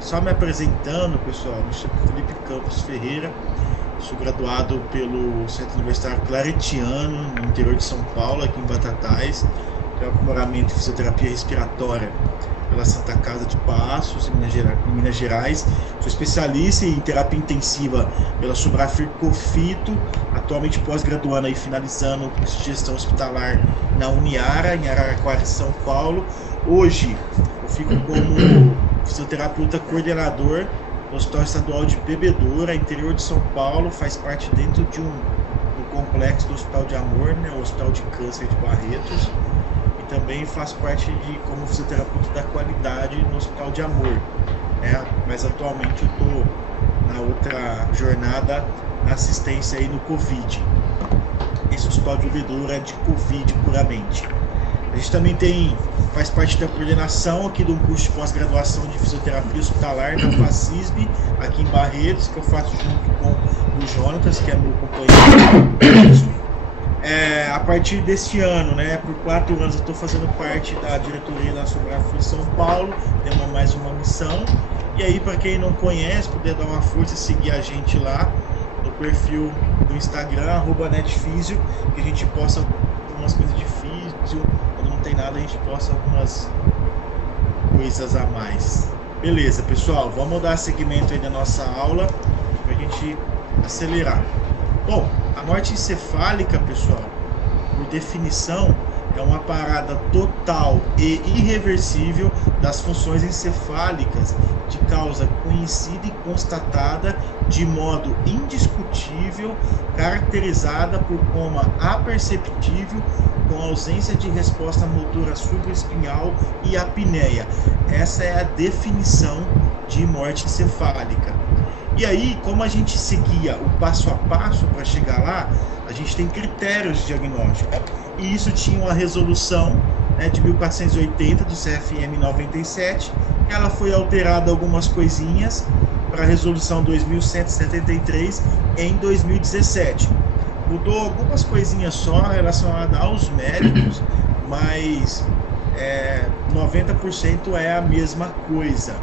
Só me apresentando, pessoal, me chamo Felipe Campos Ferreira, sou graduado pelo Centro Universitário Claretiano, no interior de São Paulo, aqui em Batatais, tenho aprimoramento em fisioterapia respiratória pela Santa Casa de Passos, em Minas Gerais. Sou especialista em terapia intensiva pela Subrafir Cofito, atualmente pós-graduando e finalizando o curso de gestão hospitalar na Uniara, em Araraquara, São Paulo. Hoje eu fico como fisioterapeuta coordenador no Hospital Estadual de Bebedouro, interior de São Paulo, faz parte dentro do complexo do Hospital de Amor, né, o Hospital de Câncer de Barretos. Também faço parte como fisioterapeuta da qualidade no Hospital de Amor, né? Mas atualmente eu estou na outra jornada na assistência aí no Covid. Esse Hospital de Bebedouro é de Covid puramente. A gente também faz parte da coordenação aqui de um curso de pós-graduação de fisioterapia hospitalar da FACISB, aqui em Barretos, que eu faço junto com o Jonatas, que é meu companheiro. A partir deste ano, né, por 4 anos eu estou fazendo parte da diretoria da Subrafir São Paulo, temos mais uma missão. E aí, para quem não conhece, puder dar uma força, seguir a gente lá no perfil do Instagram, @netfisio, que a gente posta algumas coisas de físio, quando não tem nada a gente posta algumas coisas a mais. Beleza, pessoal, vamos dar seguimento aí da nossa aula para a gente acelerar. Bom, a morte encefálica, pessoal, por definição, é uma parada total e irreversível das funções encefálicas de causa conhecida e constatada de modo indiscutível, caracterizada por coma aperceptível, com ausência de resposta motora supraespinhal e apneia. Essa é a definição de morte encefálica. E aí, como a gente seguia o passo a passo para chegar lá, a gente tem critérios de diagnóstico. E isso tinha uma resolução, né, de 1480 do CFM 97. Ela foi alterada algumas coisinhas para a resolução 2173 em 2017. Mudou algumas coisinhas só relacionadas aos médicos, mas 90% é a mesma coisa.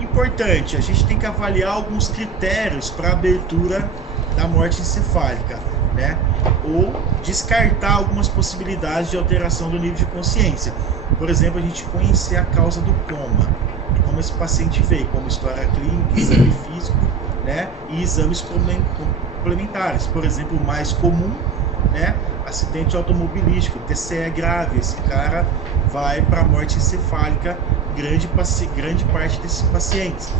Importante, a gente tem que avaliar alguns critérios para abertura da morte encefálica, né? Ou descartar algumas possibilidades de alteração do nível de consciência. Por exemplo, a gente conhecer a causa do coma, como esse paciente veio, como história clínica, exame físico, né? E exames complementares. Por exemplo, o mais comum, né? Acidente automobilístico, TCE grave, esse cara vai para a morte encefálica, grande parte desses pacientes.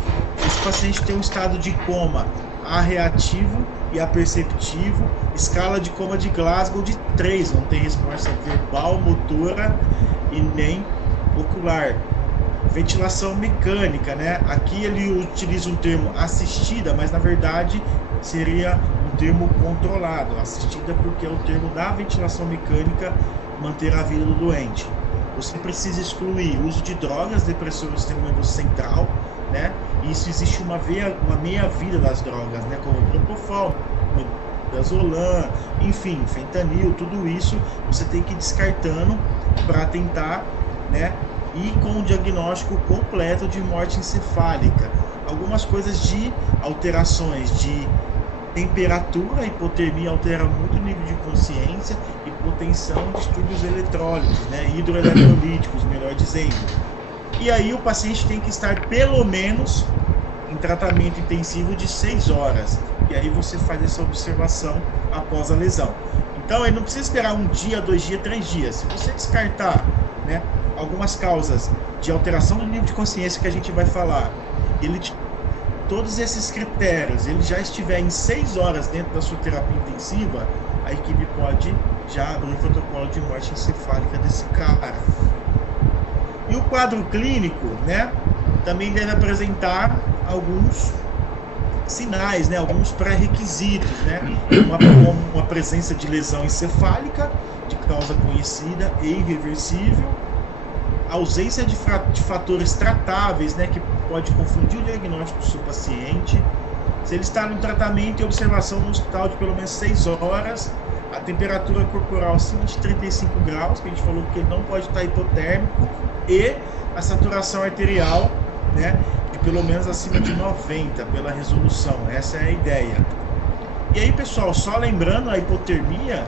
Esse paciente tem um estado de coma arreativo e aperceptivo, escala de coma de Glasgow de 3, não tem resposta verbal, motora e nem ocular. Ventilação mecânica, né? Aqui ele utiliza um termo assistida, mas na verdade seria um termo controlado. Assistida porque é o termo da ventilação mecânica, manter a vida do doente. Você precisa excluir o uso de drogas, depressor do sistema nervoso central, né? E isso existe uma meia-vida das drogas, né? Como propofol, gasolan, enfim, fentanil, tudo isso você tem que ir descartando para tentar, né, ir com o diagnóstico completo de morte encefálica. Algumas coisas de alterações de temperatura, hipotermia altera muito o nível de consciência, hipotensão, distúrbios eletrólitos, né, hidroeletrolíticos, melhor dizendo. E aí o paciente tem que estar pelo menos em tratamento intensivo de 6 horas. E aí você faz essa observação após a lesão. Então ele não precisa esperar 1 dia, 2 dias, 3 dias. Se você descartar, né, algumas causas de alteração do nível de consciência que a gente vai falar, todos esses critérios, ele já estiver em 6 horas dentro da sua terapia intensiva, a equipe pode já abrir o protocolo de morte encefálica desse cara. E o quadro clínico, né, também deve apresentar alguns sinais, né, alguns pré-requisitos, né, uma presença de lesão encefálica de causa conhecida e irreversível, ausência de fatores tratáveis, né, que pode confundir o diagnóstico do seu paciente. Se ele está no tratamento e observação no hospital de pelo menos 6 horas, a temperatura corporal acima de 35 graus, que a gente falou que ele não pode estar hipotérmico, e a saturação arterial né, de pelo menos acima de 90 pela resolução. Essa é a ideia. E aí, pessoal, só lembrando, a hipotermia,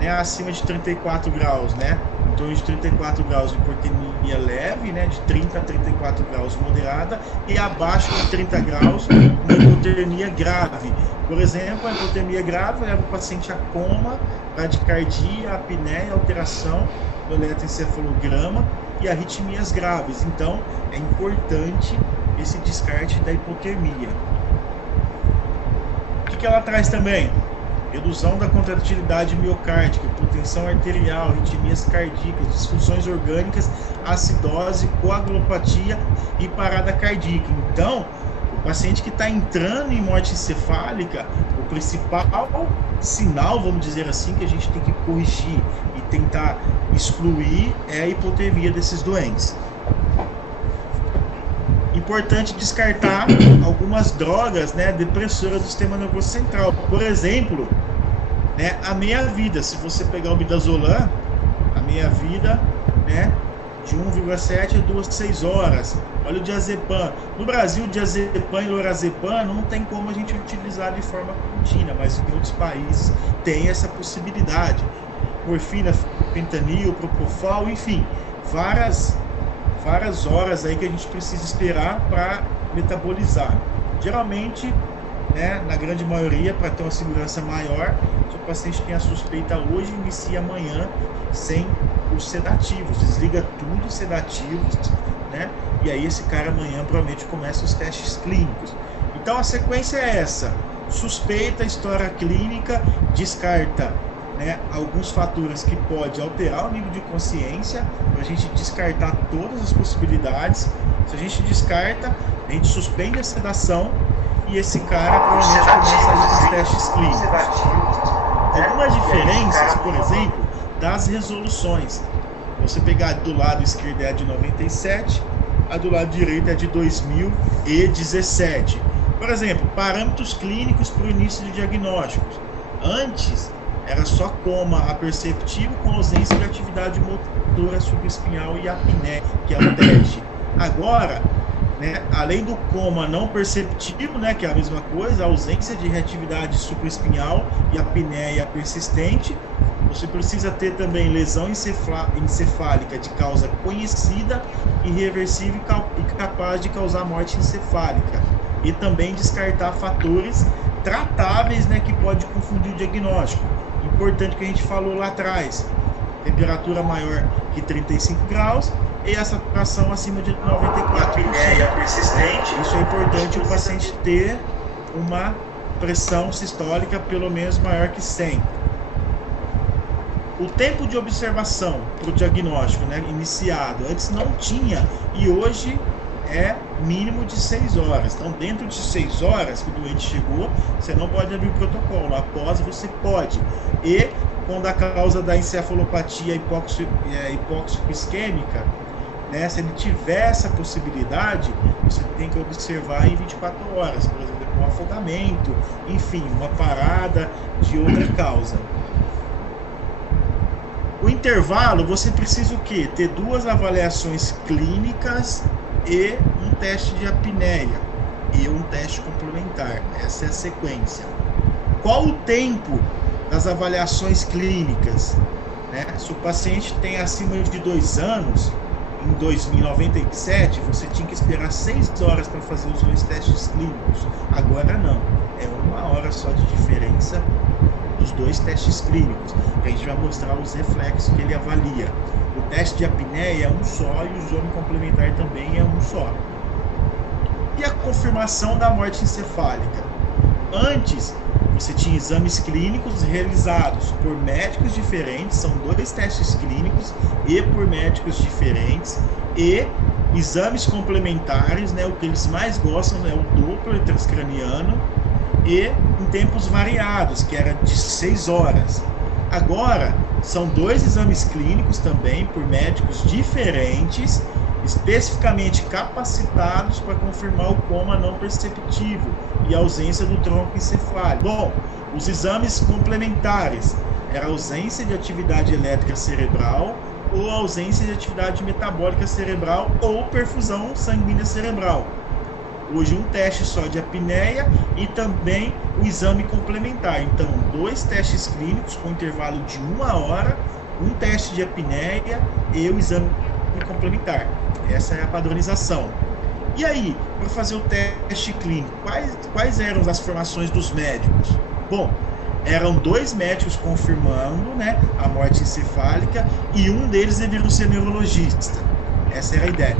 né, acima de 34 graus, né, em torno de 34 graus de hipotermia leve, né, de 30 a 34 graus moderada, e abaixo de 30 graus uma hipotermia grave. Por exemplo, a hipotermia grave leva o paciente a coma, bradicardia, apneia, alteração do eletroencefalograma e arritmias graves. Então, é importante esse descarte da hipotermia. O que ela traz também? Redução da contratilidade miocárdica, hipotensão arterial, arritmias cardíacas, disfunções orgânicas, acidose, coagulopatia e parada cardíaca. Então, o paciente que está entrando em morte encefálica, o principal sinal, vamos dizer assim, que a gente tem que corrigir e tentar excluir é a hipotermia desses doentes. Importante descartar algumas drogas, né, depressoras do sistema nervoso central. Por exemplo, né, a meia-vida. Se você pegar o midazolam, a meia-vida, né, de 1,7 a 2,6 horas. Olha o diazepam. No Brasil, o diazepam e lorazepam não tem como a gente utilizar de forma contínua, mas em outros países tem essa possibilidade. Morfina, fentanil, propofol, enfim, várias horas aí que a gente precisa esperar para metabolizar. Geralmente, né, na grande maioria, para ter uma segurança maior, se o paciente tem a suspeita hoje, inicia amanhã sem os sedativos, desliga tudo os sedativos, né? E aí esse cara amanhã provavelmente começa os testes clínicos. Então a sequência é essa: suspeita, história clínica, descarta, né, alguns fatores que pode alterar o nível de consciência, para a gente descartar todas as possibilidades. Se a gente descarta, a gente suspende a sedação e esse cara provavelmente começa a ir para os testes clínicos. Algumas diferenças, por exemplo, das resoluções. Você pegar do lado esquerdo é a de 97, a do lado direito é de 2017. Por exemplo, parâmetros clínicos para o início de diagnósticos. Antes, era só coma aperceptível com ausência de atividade motora supraespinhal e apneia, que é o teste. Agora, né, além do coma não perceptível, né, que é a mesma coisa, a ausência de reatividade supraespinhal e apneia persistente, você precisa ter também lesão encefálica de causa conhecida, irreversível e capaz de causar morte encefálica. E também descartar fatores tratáveis, né, que pode confundir o diagnóstico. Importante que a gente falou lá atrás: temperatura maior que 35 graus e a saturação acima de 94%. Isso é importante o paciente ter uma pressão sistólica pelo menos maior que 100. O tempo de observação para o diagnóstico, né, iniciado, antes não tinha e hoje é mínimo de 6 horas. Então, dentro de 6 horas que o doente chegou, você não pode abrir o protocolo. Após, você pode. E, quando a causa da encefalopatia hipóxico isquêmica, né, se ele tiver essa possibilidade, você tem que observar em 24 horas, por exemplo, um afogamento, enfim, uma parada de outra causa. O intervalo, você precisa o quê? Ter 2 avaliações clínicas e um teste de apneia e um teste complementar. Essa é a sequência. Qual o tempo das avaliações clínicas? Né? Se o paciente tem acima de 2 anos, em 2097, você tinha que esperar 6 horas para fazer os 2 testes clínicos. Agora não. É 1 hora só de diferença dos 2 testes clínicos, que a gente vai mostrar os reflexos que ele avalia. O teste de apneia é um só e o exame complementar também é um só. E a confirmação da morte encefálica? Antes, você tinha exames clínicos realizados por médicos diferentes, são 2 testes clínicos e por médicos diferentes, e exames complementares, né, o que eles mais gostam é o Doppler transcraniano, e em tempos variados, que era de 6 horas. Agora, são 2 exames clínicos também por médicos diferentes, especificamente capacitados para confirmar o coma não perceptível e a ausência do tronco encefálico. Bom, os exames complementares era a ausência de atividade elétrica cerebral, ou ausência de atividade metabólica cerebral ou perfusão sanguínea cerebral. Hoje um teste só de apneia e também o exame complementar. Então, 2 testes clínicos com intervalo de 1 hora, um teste de apneia e o exame complementar. Essa é a padronização. E aí, para fazer o teste clínico, quais eram as formações dos médicos? Bom, eram 2 médicos confirmando, né, a morte encefálica, e um deles deveria ser neurologista. Essa era a ideia.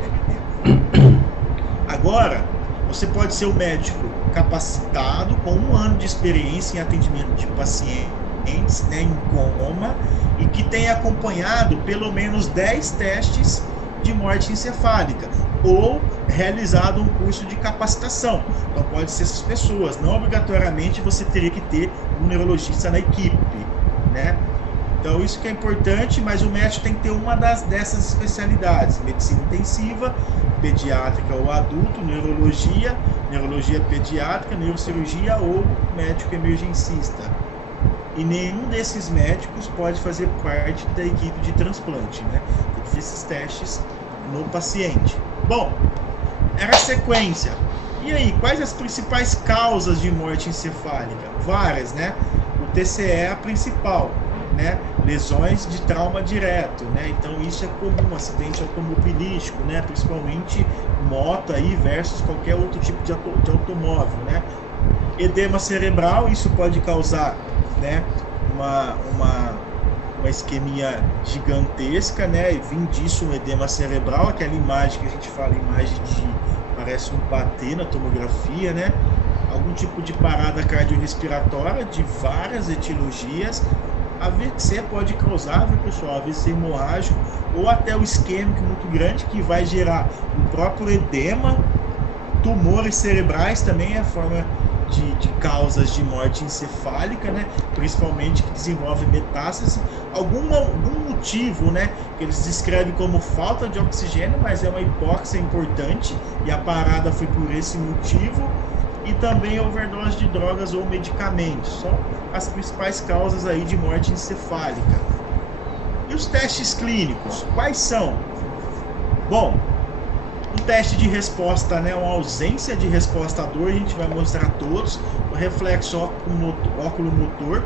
Agora, você pode ser um médico capacitado, com 1 ano de experiência em atendimento de pacientes, né, em coma, e que tenha acompanhado pelo menos 10 testes de morte encefálica, ou realizado um curso de capacitação. Então pode ser essas pessoas, não obrigatoriamente você teria que ter um neurologista na equipe, né? Então isso que é importante, mas o médico tem que ter uma dessas especialidades: medicina intensiva, pediátrica ou adulto, neurologia pediátrica, neurocirurgia ou médico emergencista. E nenhum desses médicos pode fazer parte da equipe de transplante, né? Tem que fazer esses testes no paciente. Bom, era a sequência. E aí, quais as principais causas de morte encefálica? Várias, né? O TCE é a principal, né? Lesões de trauma direto, né? Então isso é comum, acidente automobilístico, né? Principalmente moto aí versus qualquer outro tipo de automóvel, né? Edema cerebral, isso pode causar, né, uma isquemia gigantesca, né? E vem disso um edema cerebral, aquela imagem que a gente fala, imagem de parece um bater na tomografia, né? Algum tipo de parada cardiorrespiratória de várias etiologias. AVC pode causar, viu, pessoal? AVC hemorrágico ou até o isquêmico muito grande, que vai gerar o próprio edema. Tumores cerebrais também é forma de causas de morte encefálica, né? Principalmente que desenvolve metástase. Algum motivo, né, que eles descrevem como falta de oxigênio, mas é uma hipóxia importante e a parada foi por esse motivo. E também overdose de drogas ou medicamentos. São as principais causas aí de morte encefálica. E os testes clínicos, quais são? Bom, um teste de resposta, né, uma ausência de resposta à dor, a gente vai mostrar todos. O reflexo óculo-motor,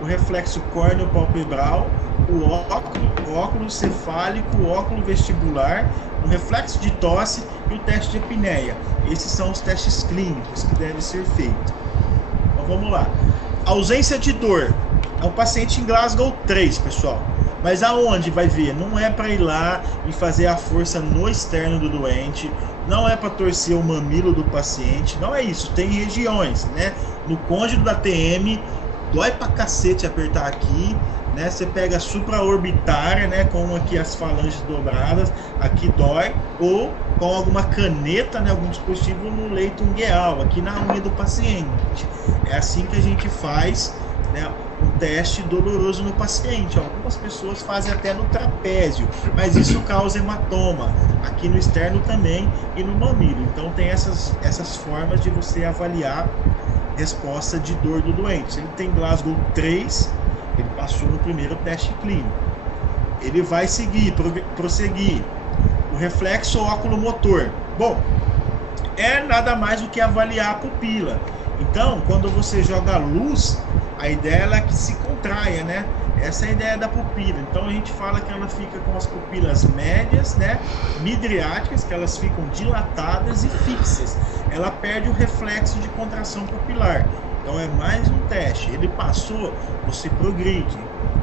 o reflexo córneo-palpebral, o óculo cefálico, o óculo vestibular, o reflexo de tosse e o teste de apneia. Esses são os testes clínicos que devem ser feitos. Então vamos lá. Ausência de dor. É um paciente em Glasgow 3, pessoal. Mas aonde vai ver? Não é para ir lá e fazer a força no externo do doente, não é para torcer o mamilo do paciente, não é isso. Tem regiões, né? No côndilo da TM, dói pra cacete apertar aqui, né? Você pega a supraorbitária, né? Com aqui as falanges dobradas, aqui dói, ou com alguma caneta, né? Algum dispositivo no leito ungueal, aqui na unha do paciente. É assim que a gente faz, né, um teste doloroso no paciente. Algumas pessoas fazem até no trapézio, mas isso causa hematoma, aqui no externo também e no mamilo. Então tem essas formas de você avaliar resposta de dor do doente. Se ele tem Glasgow 3, ele passou no primeiro teste clínico. Ele vai prosseguir. O reflexo óculo-motor. Bom, é nada mais do que avaliar a pupila. Então, quando você joga luz, a ideia é que se contraia, né? Essa é a ideia da pupila. Então a gente fala que ela fica com as pupilas médias, né? Midriáticas, que elas ficam dilatadas e fixas. Ela perde o reflexo de contração pupilar. Então é mais um teste. Ele passou, você progride.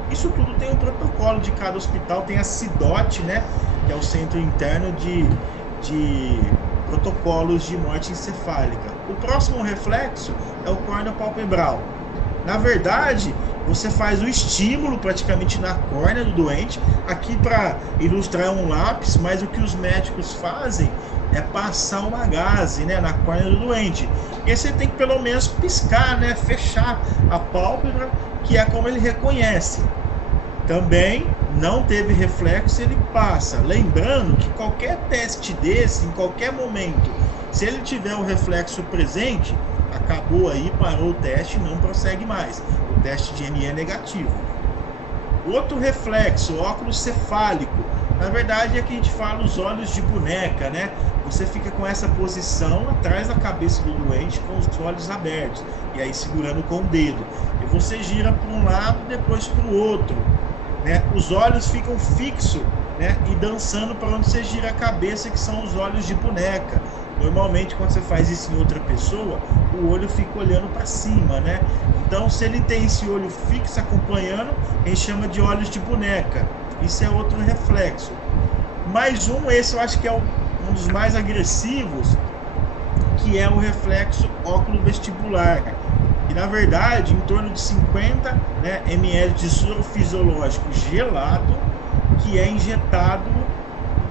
Isso tudo tem um protocolo de cada hospital. Tem a CIDOT, né? Que é o Centro Interno de Protocolos de Morte Encefálica. O próximo reflexo é o córneo palpebral. Na verdade, você faz o estímulo praticamente na córnea do doente. Aqui para ilustrar um lápis, mas o que os médicos fazem é passar uma gaze, né, na córnea do doente. E você tem que pelo menos piscar, né, fechar a pálpebra, que é como ele reconhece. Também não teve reflexo, ele passa. Lembrando que qualquer teste desse, em qualquer momento, se ele tiver o reflexo presente, acabou aí, parou o teste, não prossegue mais. O teste de NE é negativo. Outro reflexo, óculos cefálico. Na verdade é que a gente fala os olhos de boneca, né? Você fica com essa posição atrás da cabeça do doente com os olhos abertos e aí segurando com o dedo. E você gira para um lado, depois para o outro, né? Os olhos ficam fixos, né? E dançando para onde você gira a cabeça, que são os olhos de boneca. Normalmente, quando você faz isso em outra pessoa, o olho fica olhando para cima, né? Então, se ele tem esse olho fixo acompanhando, a gente chama de olhos de boneca. Isso é outro reflexo. Mais um, esse eu acho que é um dos mais agressivos, que é o reflexo óculo-vestibular. E, na verdade, em torno de 50, né, ml de soro fisiológico gelado, que é injetado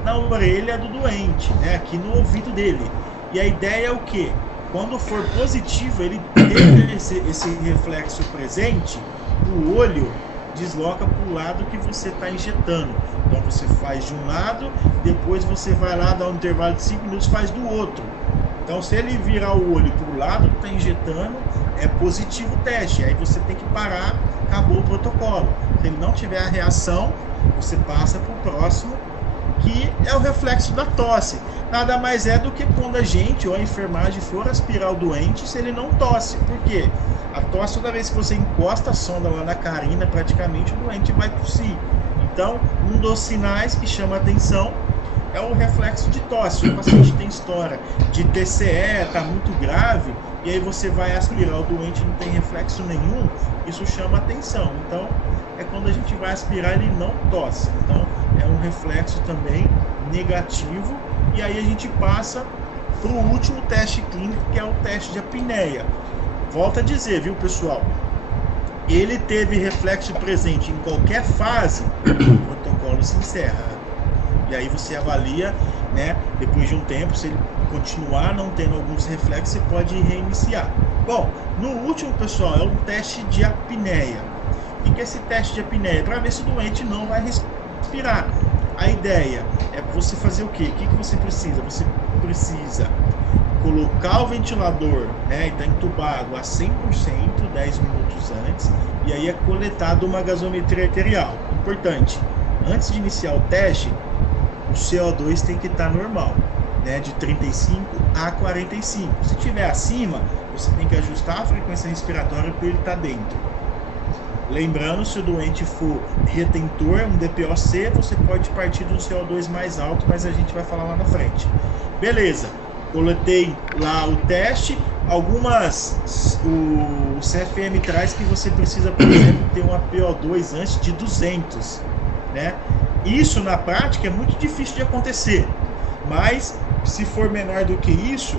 na orelha do doente, né, aqui no ouvido dele. E a ideia é o quê? Quando for positivo, ele teve esse reflexo presente, o olho desloca para o lado que você está injetando. Então você faz de um lado, depois você vai lá, dá um intervalo de 5 minutos, faz do outro. Então se ele virar o olho para o lado que está injetando, é positivo o teste. Aí você tem que parar, acabou o protocolo. Se ele não tiver a reação, você passa para o próximo, que é o reflexo da tosse. Nada mais é do que quando a gente ou a enfermagem for aspirar o doente, se ele não tosse. Por quê? A tosse, toda vez que você encosta a sonda lá na carina, praticamente o doente vai tossir. Então, um dos sinais que chama atenção é o reflexo de tosse. O paciente tem história de TCE, está muito grave, e aí você vai aspirar o doente, não tem reflexo nenhum, isso chama atenção. Então, é quando a gente vai aspirar, ele não tosse. Então, é um reflexo também negativo. E aí a gente passa para o último teste clínico, que é o teste de apneia. Volto a dizer, viu, pessoal? Ele teve reflexo presente em qualquer fase, o protocolo se encerra. E aí você avalia, né, depois de um tempo, se ele continuar não tendo alguns reflexos, você pode reiniciar. Bom, no último, pessoal, é um teste de apneia. O que é esse teste de apneia? Para ver se o doente não vai respirar. A ideia é você fazer o quê? O que você precisa? Você precisa colocar o ventilador, né, e está entubado a 100%, 10 minutos antes, e aí é coletado uma gasometria arterial. Importante, antes de iniciar o teste, o CO2 tem que estar normal, né, de 35 a 45. Se estiver acima, você tem que ajustar a frequência respiratória para ele estar dentro. Lembrando, se o doente for retentor, um DPOC, você pode partir de um CO2 mais alto, mas a gente vai falar lá na frente. Beleza, coletei lá o teste. Algumas, o CFM traz que você precisa, por exemplo, ter uma PO2 antes de 200, né? Isso, na prática, é muito difícil de acontecer, mas se for menor do que isso,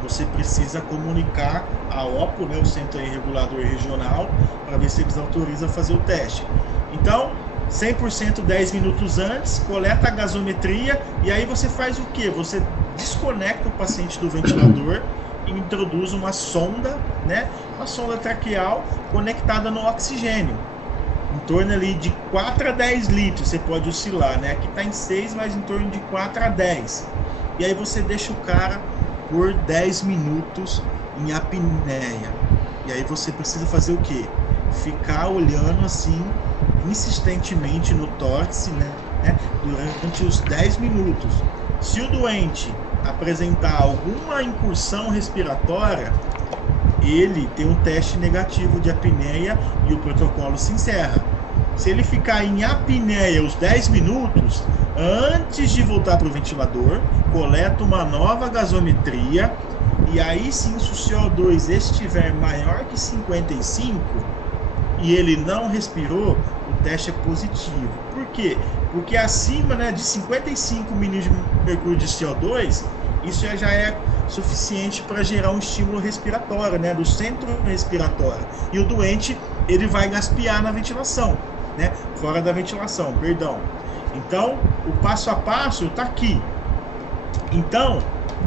você precisa comunicar a OPO, né, o Centro Regulador Regional, para ver se eles autorizam a fazer o teste. Então, 100% 10 minutos antes, coleta a gasometria, e aí você faz o quê? Você desconecta o paciente do ventilador e introduz uma sonda, né, uma sonda traqueal conectada no oxigênio, em torno ali de 4 a 10 litros, você pode oscilar, né? Aqui está em 6, mas em torno de 4 a 10. E aí você deixa o cara por 10 minutos em apneia. E aí você precisa fazer o quê? Ficar olhando assim, insistentemente no tórax, né? Durante os 10 minutos. Se o doente apresentar alguma incursão respiratória, ele tem um teste negativo de apneia e o protocolo se encerra. Se ele ficar em apneia os 10 minutos, antes de voltar para o ventilador, coleta uma nova gasometria, e aí sim, se o CO2 estiver maior que 55 e ele não respirou, o teste é positivo. Por quê? Porque acima, né, de 55 milímetros de mercúrio de CO2, isso já é suficiente para gerar um estímulo respiratório, né, do centro respiratório. E o doente, ele vai gaspar na ventilação, né, fora da ventilação, perdão. Então, o passo a passo está aqui. Então,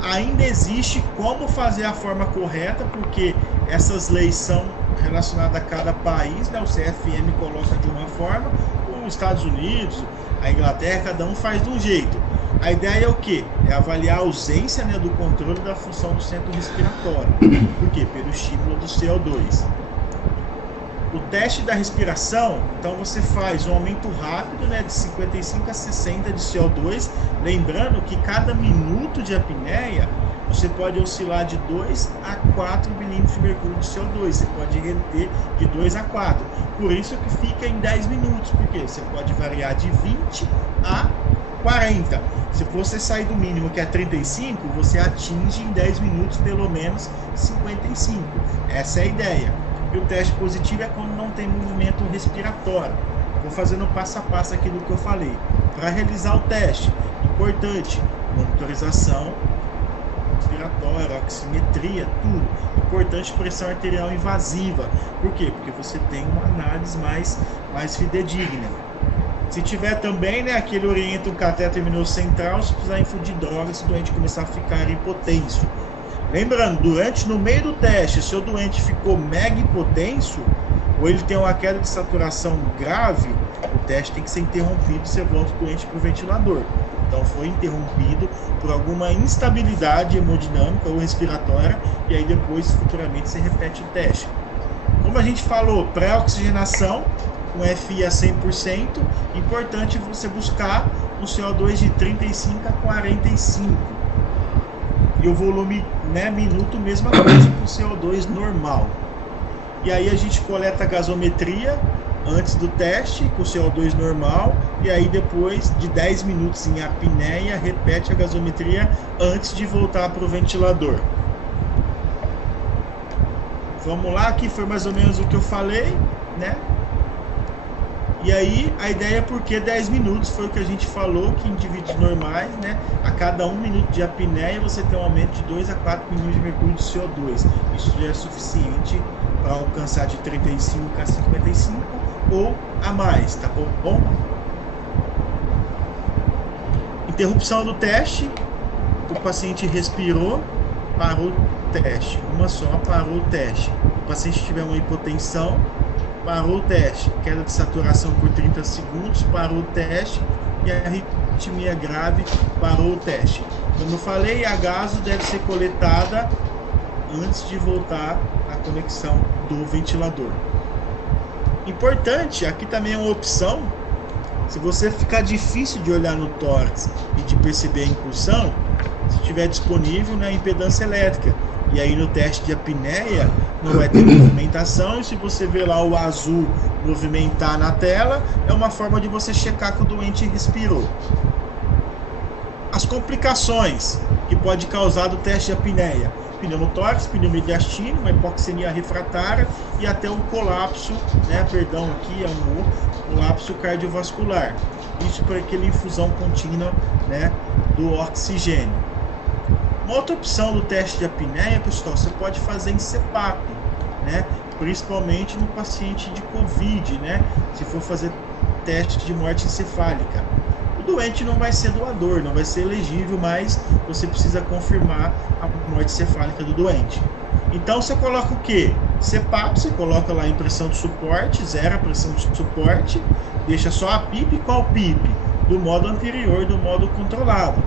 ainda existe como fazer a forma correta, porque essas leis são relacionadas a cada país, né? O CFM coloca de uma forma, os Estados Unidos, a Inglaterra, cada um faz de um jeito. A ideia é o quê? É avaliar a ausência, né, do controle da função do centro respiratório. Por quê? Pelo estímulo do CO2. O teste da respiração, então você faz um aumento rápido, né, de 55 a 60 de CO2, lembrando que cada minuto de apneia você pode oscilar de 2 a 4 milímetros de mercúrio de CO2, você pode reter de 2 a 4, por isso que fica em 10 minutos, porque você pode variar de 20 a 40. Se você sair do mínimo, que é 35, você atinge em 10 minutos pelo menos 55. Essa é a ideia. E o teste positivo é quando não tem movimento respiratório. Vou fazendo passo a passo aqui do que eu falei. Para realizar o teste, importante, monitorização respiratória, oximetria, tudo. Importante, pressão arterial invasiva. Por quê? Porque você tem uma análise mais fidedigna. Se tiver também, né, aquele orienta um catéter venoso central, se precisar infundir droga, se o doente começar a ficar hipotenso. Lembrando, no meio do teste, se o doente ficou mega hipotenso, ou ele tem uma queda de saturação grave, o teste tem que ser interrompido e você volta o doente para o ventilador. Então foi interrompido por alguma instabilidade hemodinâmica ou respiratória, e aí depois, futuramente, você repete o teste. Como a gente falou, pré-oxigenação, com FI a 100%, importante você buscar um CO2 de 35 a 45. E o volume, né, minuto, mesma coisa que o CO2 normal. E aí a gente coleta a gasometria antes do teste, com o CO2 normal, e aí depois de 10 minutos em apneia, repete a gasometria antes de voltar para o ventilador. Vamos lá, aqui foi mais ou menos o que eu falei, né? E aí, a ideia é porque 10 minutos foi o que a gente falou, que em indivíduos normais, né, a cada 1 minuto de apneia, você tem um aumento de 2 a 4 milhões de mercúrio de CO2. Isso já é suficiente para alcançar de 35 a 55 ou a mais, tá bom? Interrupção do teste, o paciente respirou, parou o teste. Uma só, parou o teste. O paciente tiver uma hipotensão, parou o teste, queda de saturação por 30 segundos, parou o teste, e a arritmia grave, parou o teste. Como eu falei, a gaso deve ser coletada antes de voltar à conexão do ventilador. Importante, aqui também é uma opção, se você ficar difícil de olhar no tórax e de perceber a incursão, se estiver disponível na impedância elétrica. E aí no teste de apneia não vai ter movimentação, e se você ver lá o azul movimentar na tela, é uma forma de você checar que o doente respirou. As complicações que pode causar do teste de apneia: pneumotórax, pneumodiastine, uma hipoxemia refratária e até um colapso, né, perdão, aqui é um colapso cardiovascular. Isso por aquela infusão contínua, né, do oxigênio. Uma outra opção do teste de apneia, pessoal, você pode fazer em CPAP, né? Principalmente no paciente de COVID, né? Se for fazer teste de morte encefálica. O doente não vai ser doador, não vai ser elegível, mas você precisa confirmar a morte encefálica do doente. Então você coloca o quê? CPAP, você coloca lá em pressão de suporte, zero a pressão de suporte, deixa só a PIP. Qual PIP? Do modo anterior, do modo controlado.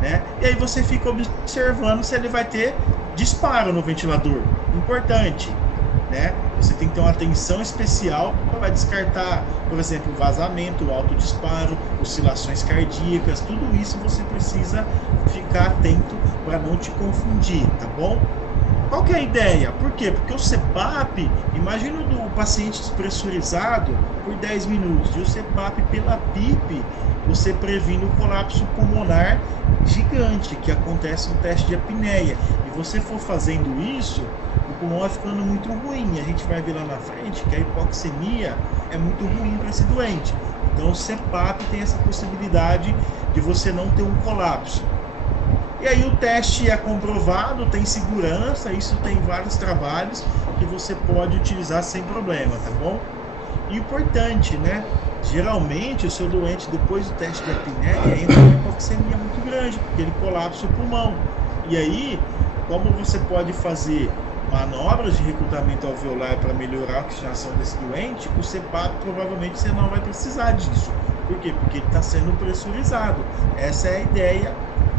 Né? E aí você fica observando se ele vai ter disparo no ventilador. Importante, né? Você tem que ter uma atenção especial para descartar, por exemplo, vazamento, alto disparo, oscilações cardíacas, tudo isso você precisa ficar atento para não te confundir, tá bom? Qual que é a ideia? Por quê? Porque o CPAP, imagina o paciente despressurizado por 10 minutos, e o CPAP pela PIP, você previne o colapso pulmonar gigante que acontece no teste de apneia. E você for fazendo isso, o pulmão vai ficando muito ruim. A gente vai ver lá na frente que a hipoxemia é muito ruim para esse doente. Então o CPAP tem essa possibilidade de você não ter um colapso. E aí o teste é comprovado, tem segurança, isso tem vários trabalhos que você pode utilizar sem problema, tá bom? E importante, né? Geralmente o seu doente, depois do teste de apneia, entra uma hipoxemia muito grande, porque ele colapsa o pulmão. E aí, como você pode fazer manobras de recrutamento alveolar para melhorar a oxigenação desse doente, o CPAP provavelmente você não vai precisar disso. Por quê? Porque ele está sendo pressurizado. Essa é a ideia,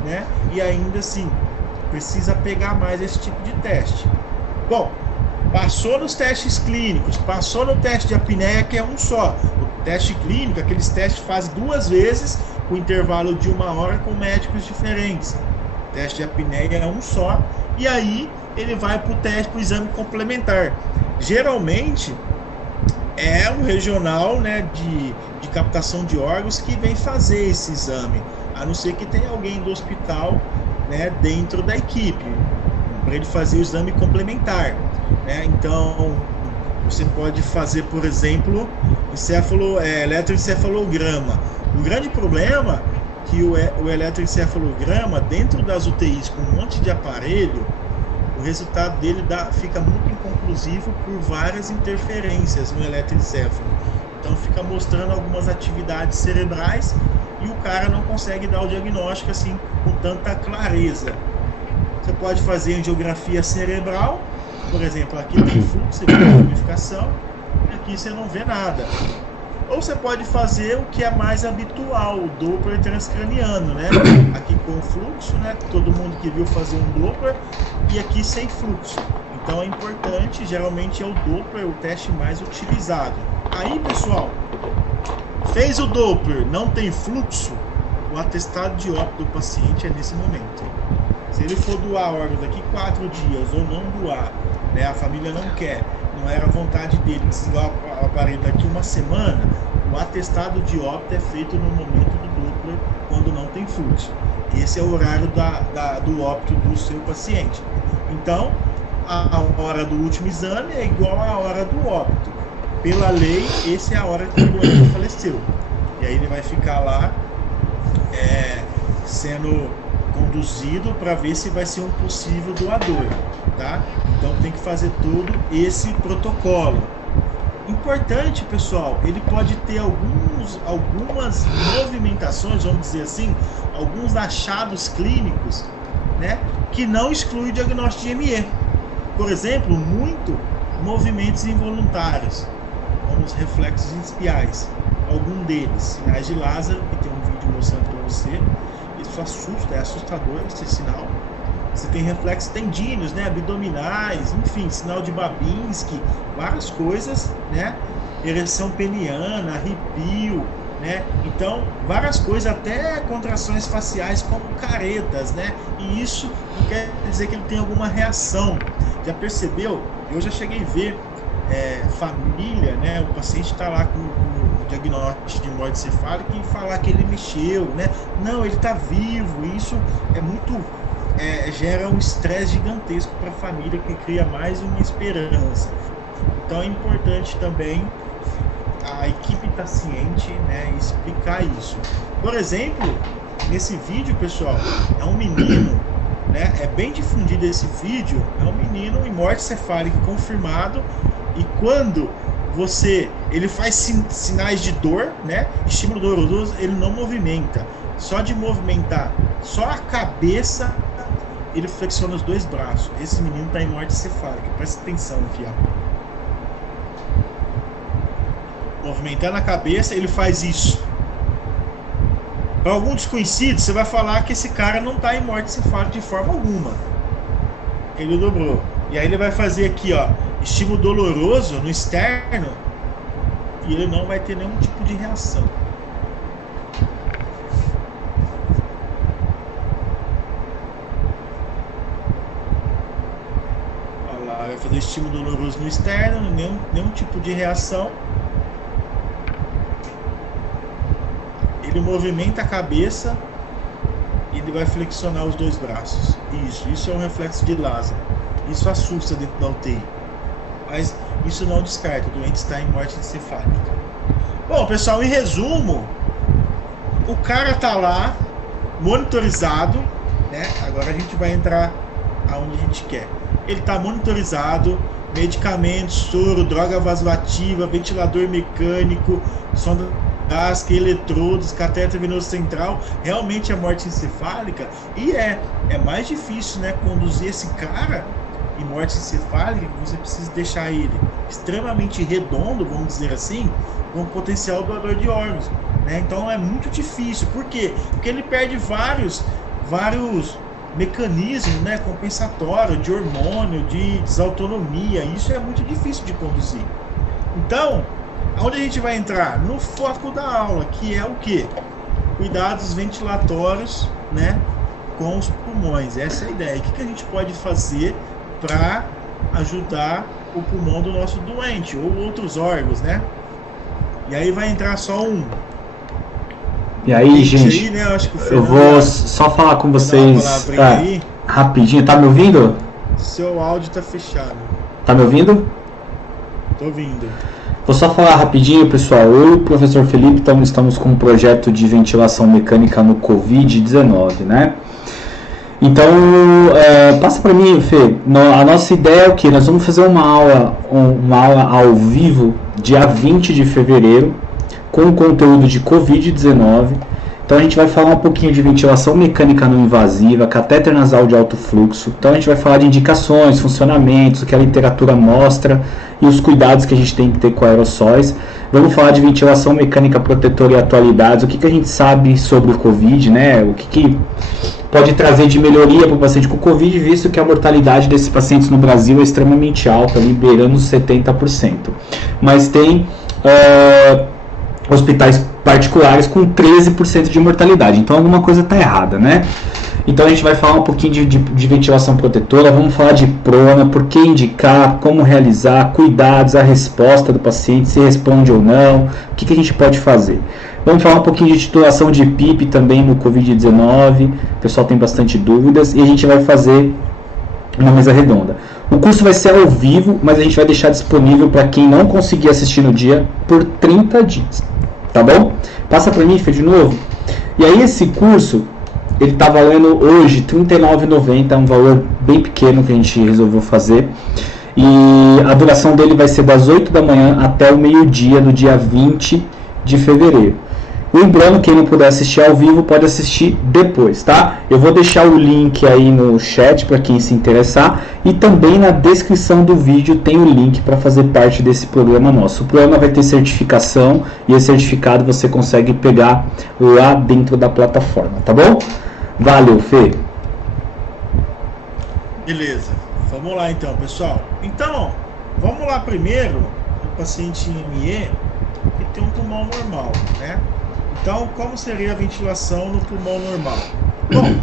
né? E ainda assim, precisa pegar mais esse tipo de teste. Bom, Passou nos testes clínicos, passou no teste de apneia, que é um só. O teste clínico, aqueles testes faz 2 vezes, com intervalo de 1 hora, com médicos diferentes. O teste de apneia é um só, e aí ele vai para o teste, para o exame complementar. Geralmente, é um regional, né, de captação de órgãos que vem fazer esse exame, a não ser que tenha alguém do hospital, né, dentro da equipe, para ele fazer o exame complementar, né? Então, você pode fazer, por exemplo, eletroencefalograma. O grande problema é que o eletroencefalograma, dentro das UTIs, com um monte de aparelho, o resultado dele fica muito inconclusivo por várias interferências no eletroencefalo. Então, fica mostrando algumas atividades cerebrais e o cara não consegue dar o diagnóstico assim com tanta clareza. Você pode fazer angiografia cerebral, por exemplo, aqui tem fluxo, amplificação, e aqui você não vê nada. Ou você pode fazer o que é mais habitual, o Doppler transcraniano, né? Aqui com fluxo, né? Todo mundo que viu fazer um Doppler, e aqui sem fluxo. Então é importante, geralmente é o Doppler o teste mais utilizado. Aí, pessoal, fez o Doppler, não tem fluxo, o atestado de óbito do paciente é nesse momento. Se ele for doar órgão daqui 4 dias ou não doar, né, a família não quer, não era vontade dele desligar o aparelho daqui 1 semana, o atestado de óbito é feito no momento do Doppler, quando não tem fluxo. Esse é o horário do óbito do seu paciente. Então, a hora do último exame é igual à hora do óbito. Pela lei, essa é a hora que o doente faleceu. E aí ele vai ficar lá sendo conduzido para ver se vai ser um possível doador, tá? Então tem que fazer todo esse protocolo. Importante, pessoal, ele pode ter algumas movimentações, vamos dizer assim, alguns achados clínicos, né, que não exclui o diagnóstico de ME. Por exemplo, movimentos involuntários, como os reflexos espiais. Algum deles, sinais de Lázaro, que tem um vídeo mostrando para você. Isso assusta, é assustador esse sinal. Você tem reflexos tendíneos, né, abdominais, enfim, sinal de Babinski, várias coisas, né, ereção peniana, arrepio, né, então várias coisas, até contrações faciais como caretas, né, e isso não quer dizer que ele tem alguma reação. Já percebeu? Eu já cheguei a ver família, né, o paciente está lá com diagnóstico de morte cefálica e falar que ele mexeu, né? Não, ele está vivo. Isso é muito gera um estresse gigantesco para a família, que cria mais uma esperança. Então é importante também a equipe estar ciente, né, e explicar isso. Por exemplo, nesse vídeo, pessoal, é um menino, né? É bem difundido esse vídeo. É um menino em morte cefálica confirmado, e quando ele faz sinais de dor, né? Estímulo doloroso, ele não movimenta. Só de movimentar só a cabeça, ele flexiona os 2 braços. Esse menino está em morte cefálica. Presta atenção aqui, ó. Movimentando a cabeça, ele faz isso. Para algum desconhecido, você vai falar que esse cara não está em morte cefálica de forma alguma. Ele dobrou. E aí ele vai fazer aqui, ó, estímulo doloroso no externo, e ele não vai ter nenhum tipo de reação. Olha lá, vai fazer estímulo doloroso no externo, nenhum tipo de reação. Ele movimenta a cabeça e ele vai flexionar os 2 braços. Isso é um reflexo de Lázaro. Isso assusta dentro da UTI. Mas isso não descarta, o doente está em morte encefálica. Bom, pessoal, em resumo, o cara está lá, monitorizado, né? Agora a gente vai entrar aonde a gente quer. Ele está monitorizado, medicamentos, soro, droga vasoativa, ventilador mecânico, sonda gástrica, eletrodos, catéter venoso central. Realmente é morte encefálica, e é mais difícil, né, conduzir esse cara em morte encefálica, que você precisa deixar ele extremamente redondo, vamos dizer assim, com potencial doador de órgãos, né? Então é muito difícil. Por quê? Porque ele perde vários mecanismo, né, compensatório, de hormônio, de desautonomia. Isso é muito difícil de conduzir. Então, onde a gente vai entrar? No foco da aula, que é o quê? Cuidados ventilatórios, né, com os pulmões. Essa é a ideia. O que a gente pode fazer para ajudar o pulmão do nosso doente ou outros órgãos, né? E aí vai entrar só um. E aí, gente, aí, né? Acho que eu vou só falar com vocês rapidinho. Tá me ouvindo? Seu áudio tá fechado. Tá me ouvindo? Tô ouvindo. Vou só falar rapidinho, pessoal. Eu e o professor Felipe estamos com um projeto de ventilação mecânica no Covid-19, né? Então, passa para mim, Fê. A nossa ideia é o quê? Nós vamos fazer uma aula ao vivo, dia 20 de fevereiro, com conteúdo de Covid-19. Então a gente vai falar um pouquinho de ventilação mecânica não invasiva, catéter nasal de alto fluxo. Então a gente vai falar de indicações, funcionamentos, o que a literatura mostra e os cuidados que a gente tem que ter com aerossóis. Vamos falar de ventilação mecânica protetora e atualidades, o que a gente sabe sobre o Covid, né? O que pode trazer de melhoria para o paciente com Covid, visto que a mortalidade desses pacientes no Brasil é extremamente alta, liberando 70%. Mas tem hospitais particulares com 13% de mortalidade, então alguma coisa está errada, né? Então a gente vai falar um pouquinho de ventilação protetora, vamos falar de prona, por que indicar, como realizar, cuidados, a resposta do paciente, se responde ou não, o que a gente pode fazer. Vamos falar um pouquinho de titulação de PIP também no Covid-19, o pessoal tem bastante dúvidas, e a gente vai fazer uma mesa redonda. O curso vai ser ao vivo, mas a gente vai deixar disponível para quem não conseguir assistir no dia por 30 dias, tá bom? Passa para mim, Fê, de novo. E aí esse curso, ele está valendo hoje R$ 39,90, é um valor bem pequeno que a gente resolveu fazer. E a duração dele vai ser das 8 da manhã até o meio-dia, no dia 20 de fevereiro. Lembrando, quem não puder assistir ao vivo, pode assistir depois, tá? Eu vou deixar o link aí no chat para quem se interessar. E também na descrição do vídeo tem o link para fazer parte desse programa nosso. O programa vai ter certificação e esse certificado você consegue pegar lá dentro da plataforma, tá bom? Valeu, Fê. Beleza. Vamos lá então, pessoal. Então, vamos lá primeiro no paciente ME que tem um pulmão normal, né? Então, como seria a ventilação no pulmão normal? Bom,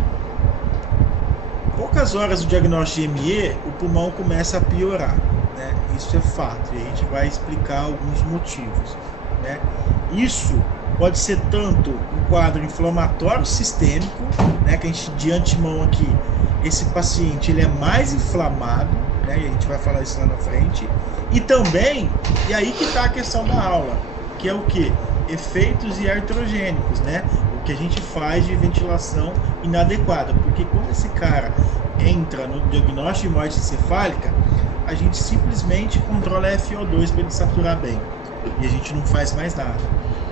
poucas horas do diagnóstico de ME, o pulmão começa a piorar, né? Isso é fato, e a gente vai explicar alguns motivos, né? Isso pode ser tanto um quadro inflamatório sistêmico, né? Que a gente, de antemão aqui, esse paciente ele é mais inflamado, né? E a gente vai falar isso lá na frente. E também, e aí que está a questão da aula, que é o que? Efeitos iatrogênicos, né? O que a gente faz de ventilação inadequada, porque quando esse cara entra no diagnóstico de morte encefálica, a gente simplesmente controla a FO2 para ele saturar bem, e a gente não faz mais nada.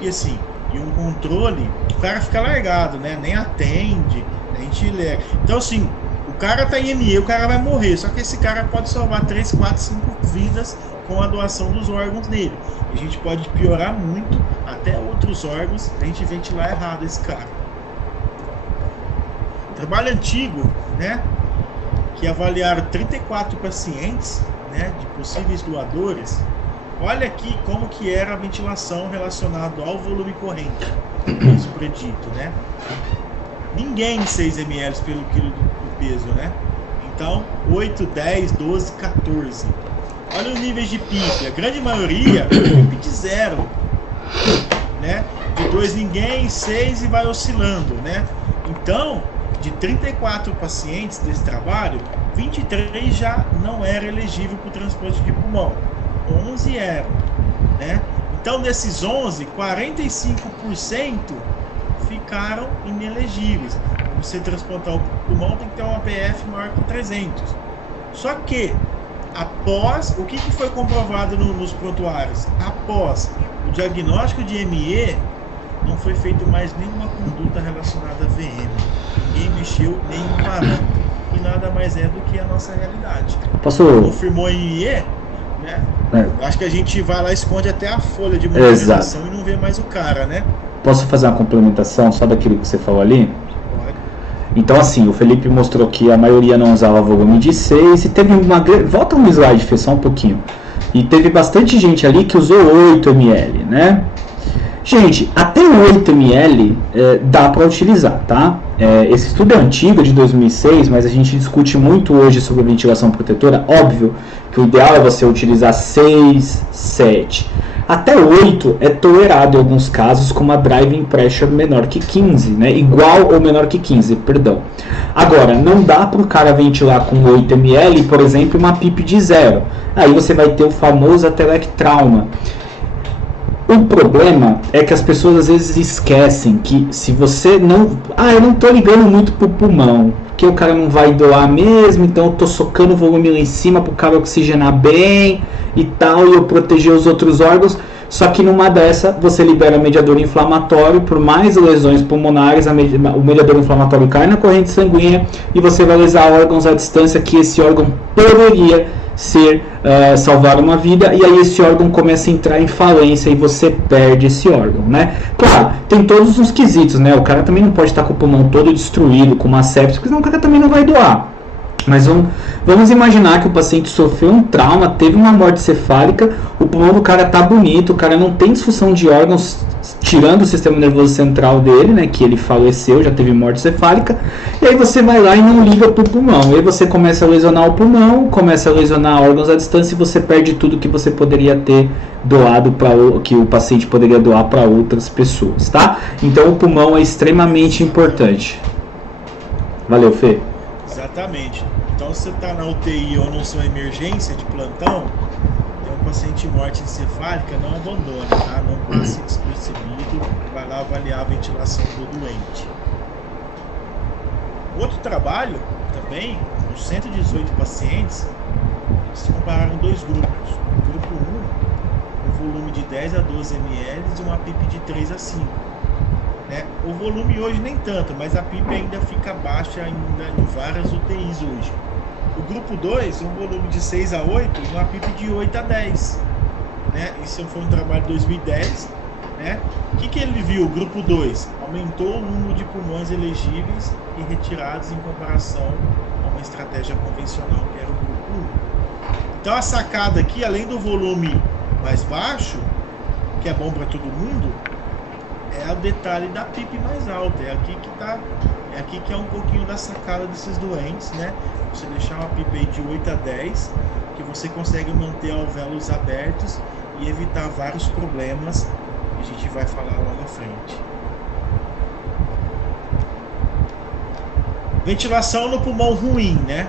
E assim, e um controle, o cara fica largado, né? Nem atende, a gente leva. Então assim, o cara tá em ME, o cara vai morrer, só que esse cara pode salvar 3, 4, 5 vidas com a doação dos órgãos dele. A gente pode piorar muito até outros órgãos se a gente ventilar errado esse cara. Trabalho antigo, né, que avaliaram 34 pacientes, né, de possíveis doadores. Olha aqui como que era a ventilação relacionada ao volume corrente, isso predito, né? Ninguém 6 ml pelo quilo do peso, né? Então, 8, 10, 12, 14. Olha os níveis de PIP, a grande maioria PIP de 0, né? De 2 ninguém, 6 e vai oscilando, né? Então, de 34 pacientes desse trabalho, 23 já não era elegível para o transplante de pulmão, 11 eram, né? Então, desses 11, 45% ficaram inelegíveis. Para você transplantar o pulmão tem que ter uma PF maior que 300. Só que após, o que foi comprovado nos prontuários? Após o diagnóstico de ME, não foi feito mais nenhuma conduta relacionada a VM. Ninguém mexeu nenhum parâmetro. E nada mais é do que a nossa realidade. Confirmou em IE, né? Acho que a gente vai lá e esconde até a folha de movimentação e não vê mais o cara, né? Posso fazer uma complementação só daquilo que você falou ali? Então, assim, o Felipe mostrou que a maioria não usava volume de 6 e teve uma... Volta no slide, Fê, só um pouquinho. E teve bastante gente ali que usou 8 ml, né? Gente, até 8 ml dá para utilizar, tá? Esse estudo é antigo, de 2006, mas a gente discute muito hoje sobre ventilação protetora. Óbvio que o ideal é você utilizar 6, 7. Até 8 é tolerado em alguns casos com uma driving pressure menor que 15, né? Igual ou menor que 15, perdão. Agora, não dá para o cara ventilar com 8 ml, por exemplo, uma PIP de 0. Aí você vai ter o famoso atelectrauma. O problema é que as pessoas às vezes esquecem que se você não... eu não tô ligando muito pro pulmão, porque o cara não vai doar mesmo, então eu tô socando o volume lá em cima pro cara oxigenar bem e tal, e eu proteger os outros órgãos. Só que numa dessa, você libera mediador inflamatório, por mais lesões pulmonares, o mediador inflamatório cai na corrente sanguínea e você vai lesar órgãos à distância que esse órgão poderia salvar uma vida, e aí esse órgão começa a entrar em falência e você perde esse órgão, né? Claro, tem todos os quesitos, né? O cara também não pode estar com o pulmão todo destruído, com uma sepse, porque senão o cara também não vai doar. Mas vamos imaginar que o paciente sofreu um trauma, teve uma morte cefálica, o pulmão do cara tá bonito, o cara não tem disfunção de órgãos, tirando o sistema nervoso central dele, né, que ele faleceu, já teve morte cefálica, e aí você vai lá e não liga pro pulmão, e aí você começa a lesionar o pulmão, começa a lesionar órgãos à distância e você perde tudo que você poderia ter doado que o paciente poderia doar para outras pessoas, tá? Então o pulmão é extremamente importante. Valeu, Fê. Exatamente. Então, se você está na UTI ou na sua emergência de plantão, tem um paciente morte encefálica, não abandone, tá? Não passe despercebido, vai lá avaliar a ventilação do doente. Outro trabalho, também, com 118 pacientes, se compararam dois grupos. O grupo 1, um volume de 10 a 12 ml e uma PIP de 3 a 5. O volume hoje nem tanto, mas a PIP ainda fica baixa ainda em várias UTIs hoje. O grupo 2, um volume de 6 a 8 e uma PIP de 8 a 10. Isso foi um trabalho de 2010. O que ele viu? O grupo 2 aumentou o número de pulmões elegíveis e retirados em comparação a uma estratégia convencional, que era o grupo 1. Então a sacada aqui, além do volume mais baixo, que é bom para todo mundo, é o detalhe da PIP mais alta. É aqui que é um pouquinho da sacada desses doentes, né? Você deixar uma PIP aí de 8 a 10, que você consegue manter alvéolos abertos e evitar vários problemas que a gente vai falar lá na frente. Ventilação no pulmão ruim, né?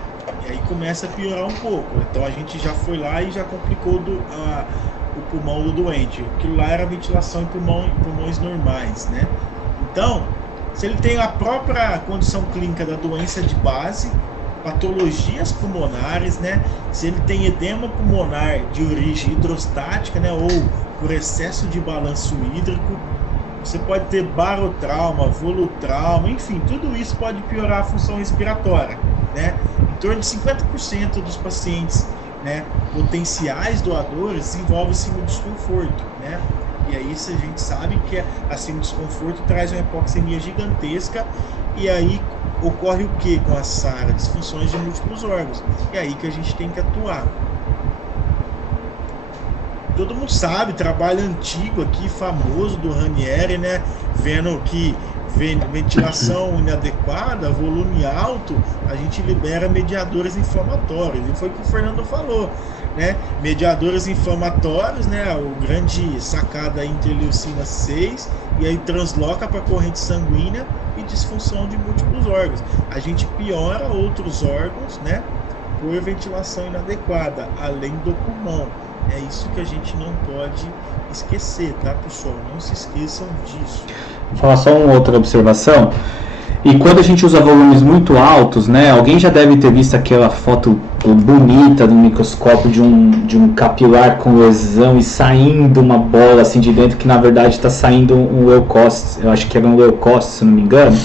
E aí começa a piorar um pouco. Então a gente já foi lá e já complicou o pulmão do doente. Aquilo lá era ventilação em pulmões normais, né? Então, se ele tem a própria condição clínica da doença de base, patologias pulmonares, né? Se ele tem edema pulmonar de origem hidrostática, né? Ou por excesso de balanço hídrico, você pode ter barotrauma, volutrauma, enfim, tudo isso pode piorar a função respiratória, né? Em torno de 50% dos pacientes, né, potenciais doadores envolve síndrome de desconforto, né? E aí a gente sabe que a síndrome de desconforto traz uma hipoxemia gigantesca, e aí ocorre o que com a SARA? Disfunções de múltiplos órgãos. E aí que a gente tem que atuar. Todo mundo sabe, trabalho antigo aqui, famoso do Ranieri, né? Vendo que ventilação inadequada, volume alto, a gente libera mediadores inflamatórios. E foi o que o Fernando falou, né? Mediadores inflamatórios, né? O grande sacada aí, interleucina 6, e aí transloca para a corrente sanguínea e disfunção de múltiplos órgãos. A gente piora outros órgãos, né? Por ventilação inadequada, além do pulmão. É isso que a gente não pode esquecer, tá, pessoal? Não se esqueçam disso. Vou falar só uma outra observação. E quando a gente usa volumes muito altos, né? Alguém já deve ter visto aquela foto bonita no microscópio de um capilar com lesão e saindo uma bola assim de dentro, que na verdade está saindo um leucócito. Eu acho que era um leucócito, se não me engano.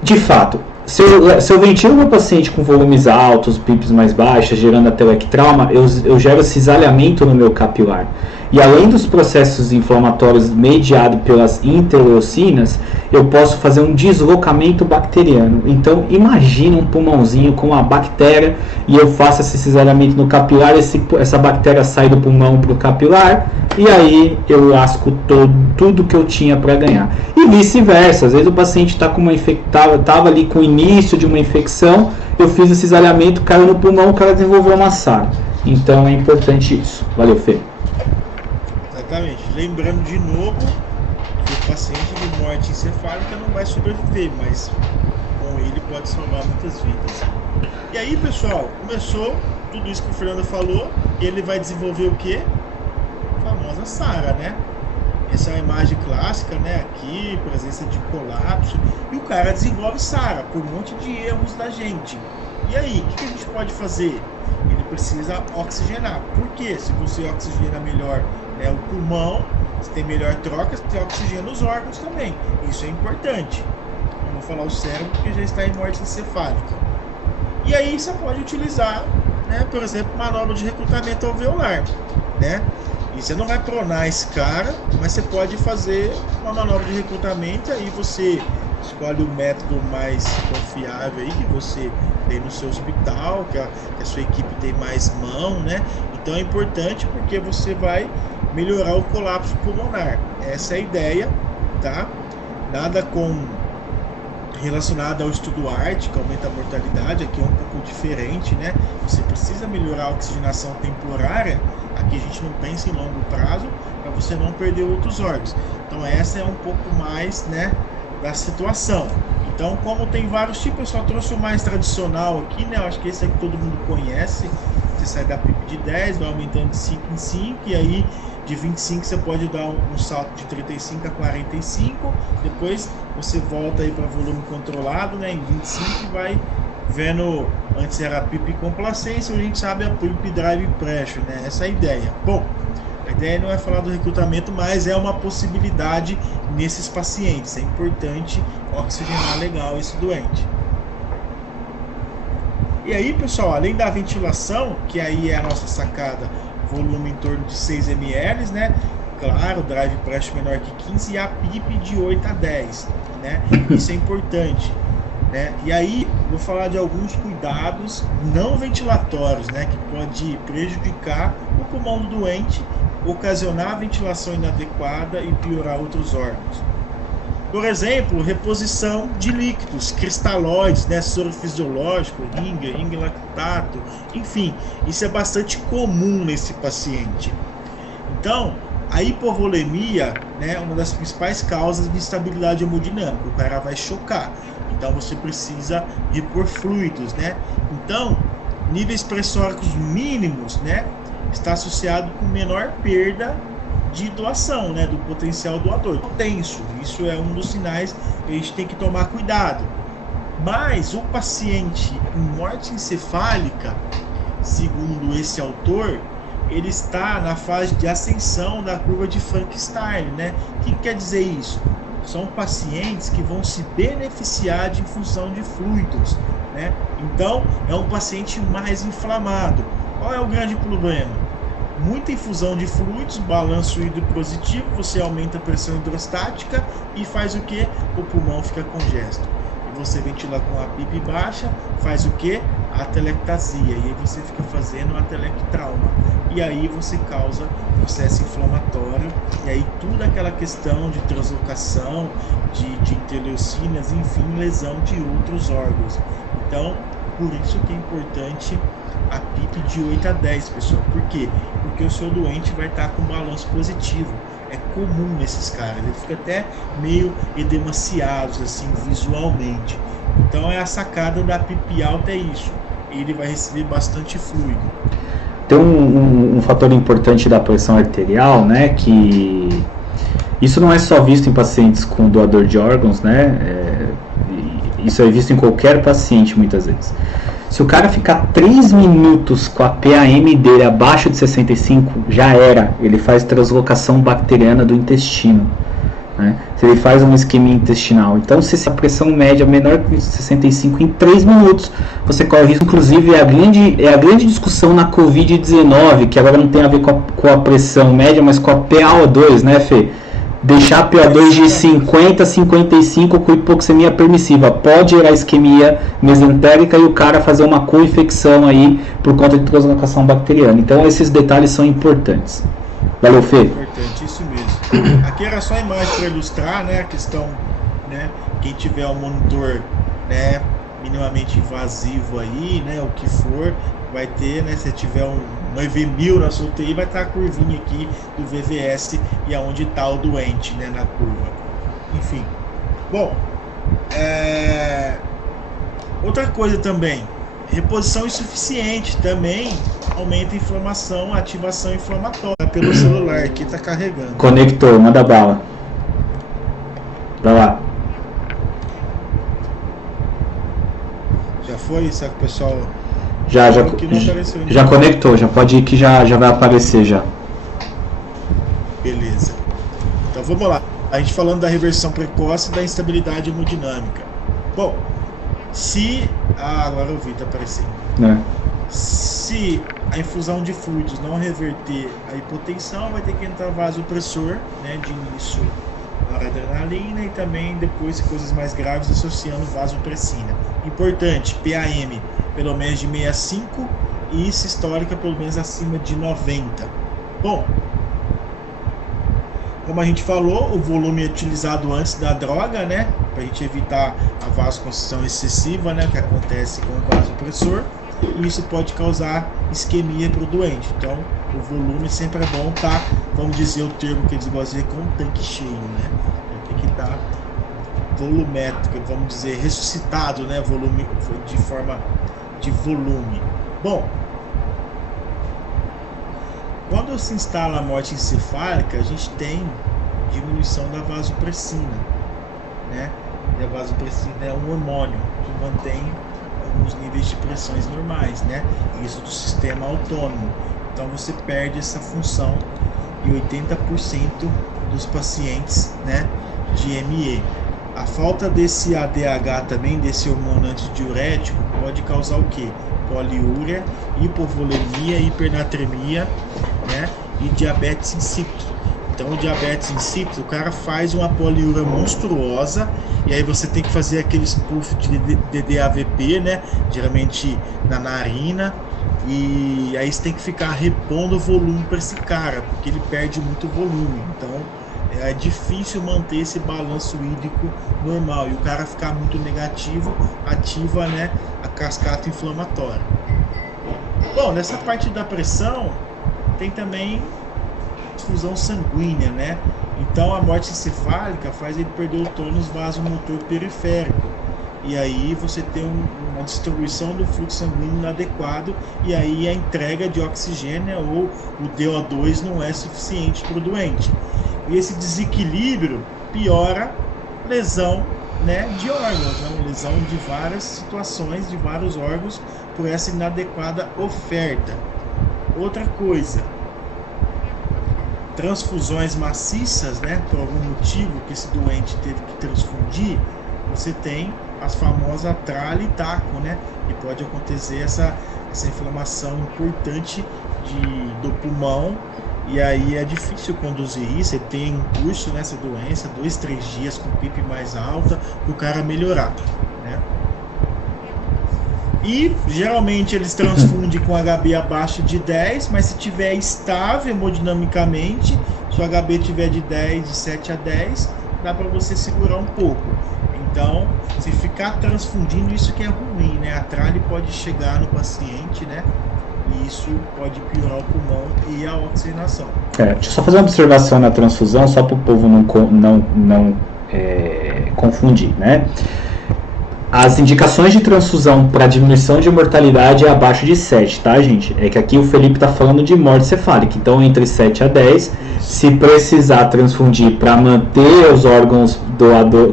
De fato, se eu ventilo uma paciente com volumes altos, PIPs mais baixas, gerando atelectrauma, eu gero cisalhamento no meu capilar. E além dos processos inflamatórios mediados pelas interleucinas, eu posso fazer um deslocamento bacteriano. Então imagina um pulmãozinho com uma bactéria e eu faço esse cisalhamento no capilar, essa bactéria sai do pulmão para o capilar e aí eu lasco tudo que eu tinha para ganhar. E vice-versa, às vezes o paciente estava ali com o início de uma infecção, eu fiz o cisalhamento, caiu no pulmão, o cara desenvolveu uma SARA. Então é importante isso. Valeu, Fê. Exatamente. Lembrando de novo que o paciente de morte encefálica não vai sobreviver, mas com ele pode salvar muitas vidas. E aí, pessoal, começou tudo isso que o Fernando falou, e ele vai desenvolver o quê? A famosa SARA, né? Essa é a imagem clássica, né? Aqui, presença de colapso, e o cara desenvolve SARA por um monte de erros da gente. E aí, o que a gente pode fazer? Ele precisa oxigenar. Por quê? Se você oxigena melhor, né, o pulmão, você tem melhor troca, você oxigena os órgãos também. Isso é importante. Eu vou falar o cérebro porque já está em morte encefálica. E aí você pode utilizar, né, por exemplo, manobra de recrutamento alveolar, né? E você não vai pronar esse cara, mas você pode fazer uma manobra de recrutamento, aí você escolhe o método mais confiável aí que você tem no seu hospital, que a sua equipe tem mais mão, né? Então é importante porque você vai melhorar o colapso pulmonar. Essa é a ideia, tá? Nada relacionado ao estudo ART, que aumenta a mortalidade, aqui é um pouco diferente, né? Você precisa melhorar a oxigenação temporária, aqui a gente não pensa em longo prazo, para você não perder outros órgãos. Então essa é um pouco mais, né, da situação. Então, como tem vários tipos, eu só trouxe o mais tradicional aqui, né? Eu acho que esse aqui todo mundo conhece. Você sai da PIP de 10, vai aumentando de 5 em 5, e aí de 25 você pode dar um salto de 35 a 45, depois você volta aí para volume controlado, né, em 25 e vai vendo, antes era a PIP complacência, a gente sabe a PIP drive pressure, né, essa é a ideia. Bom, a ideia não é falar do recrutamento, mas é uma possibilidade nesses pacientes, é importante oxigenar legal esse doente. E aí, pessoal, além da ventilação, que aí é a nossa sacada, volume em torno de 6 ml, né? Claro, drive pressure menor que 15 e a PIP de 8 a 10, né? Isso é importante, né? E aí, vou falar de alguns cuidados não ventilatórios, né? Que pode prejudicar o pulmão do doente, ocasionar a ventilação inadequada e piorar outros órgãos. Por exemplo, reposição de líquidos, cristalóides, né, soro fisiológico, ringue lactato, enfim, isso é bastante comum nesse paciente. Então, a hipovolemia, né, é uma das principais causas de instabilidade hemodinâmica, o cara vai chocar, então você precisa repor fluidos, né? Então, níveis pressóricos mínimos, né, está associado com menor perda de doação, né, do potencial doador. Tenso, isso é um dos sinais que a gente tem que tomar cuidado. Mas o paciente em morte encefálica, segundo esse autor, ele está na fase de ascensão da curva de Frankenstein, né? O que quer dizer isso? São pacientes que vão se beneficiar de infusão de fluidos, né? Então, é um paciente mais inflamado. Qual é o grande problema? Muita infusão de fluidos, balanço hidropositivo, você aumenta a pressão hidrostática e faz o que? O pulmão fica congesto. E você ventila com a PIP baixa, faz o que? A atelectasia. E aí você fica fazendo atelectrauma. E aí você causa processo inflamatório. E aí toda aquela questão de translocação, de interleucinas, enfim, lesão de outros órgãos. Então, por isso que é importante a PIP de 8 a 10, pessoal. Por quê? Porque o seu doente vai estar com balanço positivo. É comum nesses caras. Ele fica até meio edemaciados, assim, visualmente. Então, é a sacada da PIP alta, é isso. Ele vai receber bastante fluido. Tem um fator importante da pressão arterial, né? Que isso não é só visto em pacientes com doador de órgãos, né? Isso é visto em qualquer paciente, muitas vezes. Se o cara ficar 3 minutos com a PAM dele abaixo de 65, já era. Ele faz translocação bacteriana do intestino. né? Se ele faz uma isquemia intestinal. Então, se a pressão média é menor que 65 em 3 minutos, você corre o risco. Inclusive, é a grande discussão na Covid-19, que agora não tem a ver com a pressão média, mas com a PaO2, né, Fê? Deixar a PaO2 de 50 a 55 com hipoxemia permissiva pode gerar isquemia mesentérica e o cara fazer uma co-infecção aí por conta de translocação bacteriana. Então esses detalhes são importantes. Valeu, Fê. Importante, isso mesmo. Aqui era só a imagem para ilustrar, né, a questão, né, quem tiver um monitor, né, minimamente invasivo aí, né, o que for, vai ter, né, se tiver um EV1000 na sua UTI, vai estar a curvinha aqui do VVS e aonde está o doente, né, na curva. Enfim. Bom, outra coisa também, reposição insuficiente também aumenta a inflamação, a ativação inflamatória pelo celular, aqui está carregando. Conectou, manda bala. Vai lá. Já foi? Será que o pessoal... Já conectou, já pode ir que já vai aparecer já. Beleza. Então vamos lá. A gente falando da reversão precoce e da instabilidade hemodinâmica. Bom, se... agora eu vi, tá aparecendo. Se a infusão de fluidos não reverter a hipotensão, vai ter que entrar vasopressor, né, de início noradrenalina e também depois coisas mais graves associando vasopressina. Importante, PAM pelo menos de 65 e sistólica pelo menos acima de 90. Bom, como a gente falou, o volume é utilizado antes da droga, né, para a gente evitar a vasoconstrição excessiva, né, que acontece com o vasopressor, e isso pode causar isquemia para o doente. Então, o volume sempre é bom estar, vamos dizer o termo que eles gostam de dizer, com o tanque cheio, né, tem que estar volumétrico, vamos dizer, ressuscitado, né, volume, de forma de volume. Bom, quando se instala a morte encefálica, a gente tem diminuição da vasopressina, né? E a vasopressina é um hormônio que mantém alguns níveis de pressões normais, né? Isso do sistema autônomo. Então você perde essa função em 80% dos pacientes, né, de ME. A falta desse ADH também, desse hormônio antidiurético, pode causar o quê? Poliúria, hipovolemia, hipernatremia, né? E diabetes insípido. Então, o diabetes insípido, o cara faz uma poliúria monstruosa e aí você tem que fazer aqueles puff de DDAVP, né? Geralmente na narina, e aí você tem que ficar repondo o volume para esse cara, porque ele perde muito volume. Então, é difícil manter esse balanço hídrico normal e o cara ficar muito negativo ativa, né, a cascata inflamatória. Bom, nessa parte da pressão tem também difusão sanguínea, né? Então a morte encefálica faz ele perder o tônus vasomotor periférico e aí você tem uma distribuição do fluxo sanguíneo inadequado e aí a entrega de oxigênio ou o DO2 não é suficiente para o doente. E esse desequilíbrio piora lesão, né, de órgãos, né, lesão de várias situações, de vários órgãos, por essa inadequada oferta. Outra coisa, transfusões maciças, né, por algum motivo que esse doente teve que transfundir, você tem as famosas tralha e taco, né, e pode acontecer essa inflamação importante do pulmão. E aí é difícil conduzir isso, você tem um curso nessa doença, 2-3 dias com PIP mais alta, para o cara melhorar, né? E geralmente eles transfundem com HB abaixo de 10, mas se tiver estável hemodinamicamente, se o HB tiver de 10, de 7 a 10, dá para você segurar um pouco. Então, se ficar transfundindo, isso que é ruim, né? A tralha pode chegar no paciente, né? E isso pode piorar o pulmão e a oxigenação. Deixa eu só fazer uma observação na transfusão, só para o povo não confundir, né? As indicações de transfusão para diminuição de mortalidade é abaixo de 7, tá, gente? É que aqui o Felipe está falando de morte cefálica, então entre 7 a 10, isso. Se precisar transfundir para manter os órgãos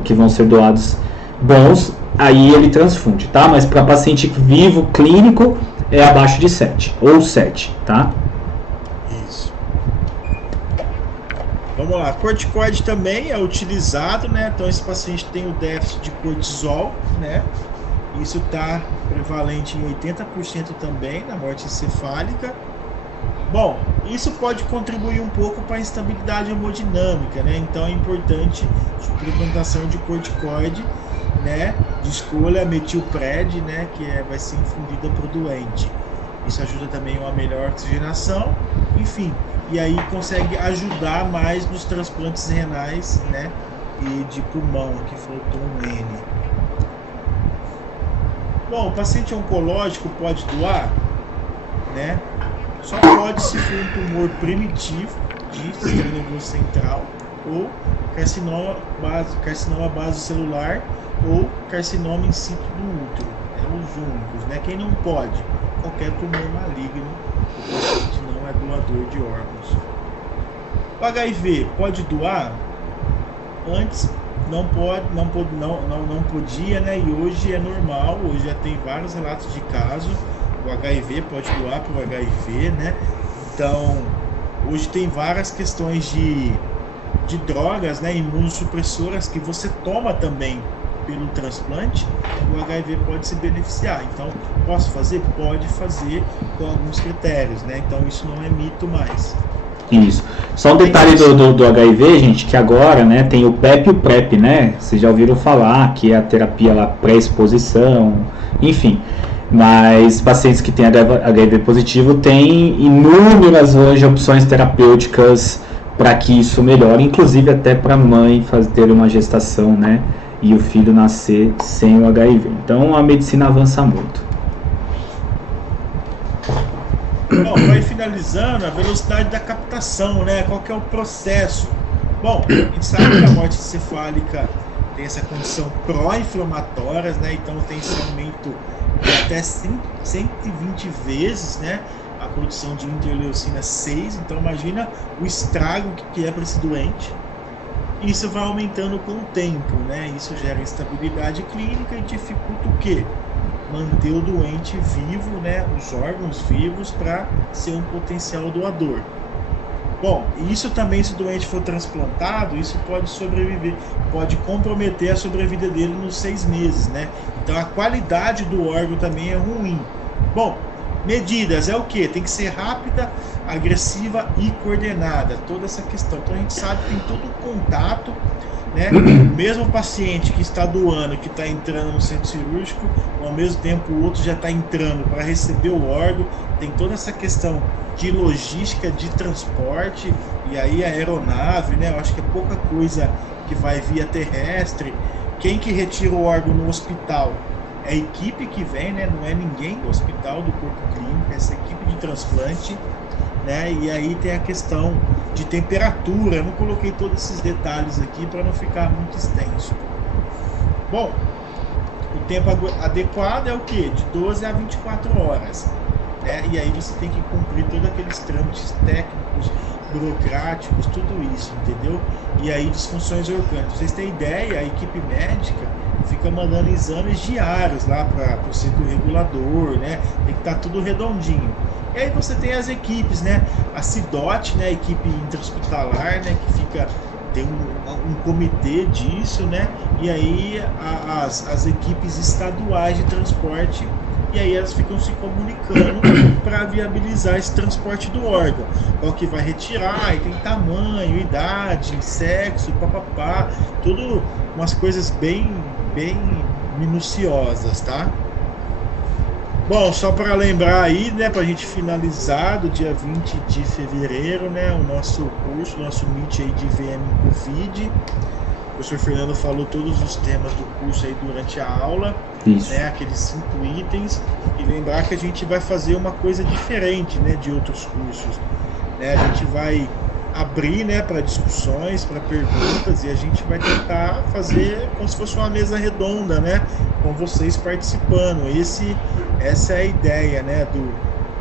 que vão ser doados bons, aí ele transfunde, tá? Mas para paciente vivo, clínico, é abaixo de 7, ou 7, tá? Isso. Vamos lá, corticoide também é utilizado, né? Então esse paciente tem o déficit de cortisol, né? Isso está prevalente em 80% também na morte encefálica. Bom, isso pode contribuir um pouco para a instabilidade hemodinâmica, né? Então é importante suplementação de corticoide, né? De escolha metilpred, né? Que vai ser infundida para o doente. Isso ajuda também a uma melhor oxigenação, enfim, e aí consegue ajudar mais nos transplantes renais, né? E de pulmão, aqui faltou um N. Bom, o paciente oncológico pode doar, né? Só pode se for um tumor primitivo de sistema nervoso central ou carcinoma basocelular ou carcinoma in situ do útero. Os únicos, né? Quem não pode? Qualquer tumor maligno, o paciente não é doador de órgãos. O HIV pode doar? Antes não podia, né? E hoje é normal, hoje já tem vários relatos de caso. O HIV pode doar para o HIV, né? Então, hoje tem várias questões de drogas, né? Imunossupressoras que você toma também pelo transplante, o HIV pode se beneficiar. Então, posso fazer? Pode fazer com alguns critérios, né? Então, isso não é mito mais. Isso. Só um detalhe do HIV, gente, que agora, né, tem o PEP e o PrEP, né? Vocês já ouviram falar que é a terapia lá pré-exposição, enfim. Mas pacientes que têm HIV positivo têm inúmeras hoje opções terapêuticas para que isso melhore, inclusive até para a mãe ter uma gestação, né? E o filho nascer sem o HIV. Então a medicina avança muito. Bom, vai finalizando a velocidade da captação, né? Qual que é o processo? Bom, a gente sabe que a morte encefálica tem essa condição pró-inflamatória, né? Então tem esse aumento de até 120 vezes, né? A produção de interleucina 6. Então imagina o estrago que é para esse doente. Isso vai aumentando com o tempo, né? Isso gera instabilidade clínica e dificulta o quê? Manter o doente vivo, né? Os órgãos vivos para ser um potencial doador. Bom, isso também, se o doente for transplantado, isso pode sobreviver, pode comprometer a sobrevida dele nos 6 meses, né? Então a qualidade do órgão também é ruim. Bom, medidas é o que? Tem que ser rápida, agressiva e coordenada. Toda essa questão. Então a gente sabe que tem todo o contato, né? O mesmo paciente que está doando, que está entrando no centro cirúrgico, ao mesmo tempo o outro já está entrando para receber o órgão. Tem toda essa questão de logística, de transporte, e aí a aeronave, né? Eu acho que é pouca coisa que vai via terrestre. Quem que retira o órgão no hospital? É a equipe que vem, né? Não é ninguém do hospital, do corpo clínico, é essa equipe de transplante, né? E aí tem a questão de temperatura. Eu não coloquei todos esses detalhes aqui para não ficar muito extenso. Bom, o tempo adequado é o quê? De 12 a 24 horas, né? E aí você tem que cumprir todos aqueles trâmites técnicos, burocráticos, tudo isso, entendeu? E aí disfunções orgânicas. Vocês têm ideia, a equipe médica fica mandando exames diários lá para o centro regulador, né? Tem que estar tudo redondinho. E aí você tem as equipes, né? A CIDOT, né? A equipe intra-hospitalar, né? Que fica, tem um comitê disso, né? E aí as equipes estaduais de transporte, e aí elas ficam se comunicando para viabilizar esse transporte do órgão. Qual que vai retirar, e tem tamanho, idade, sexo, papapá, tudo umas coisas bem minuciosas, tá? Bom, só para lembrar aí, né, para a gente finalizar, do dia 20 de fevereiro, né, o nosso curso, nosso Meet aí de VM Covid. O professor Fernando falou todos os temas do curso aí durante a aula, né, aqueles 5 itens, e lembrar que a gente vai fazer uma coisa diferente, né, de outros cursos, né, a gente vai abrir, né, para discussões, para perguntas, e a gente vai tentar fazer como se fosse uma mesa redonda, né, com vocês participando. Essa é a ideia, né,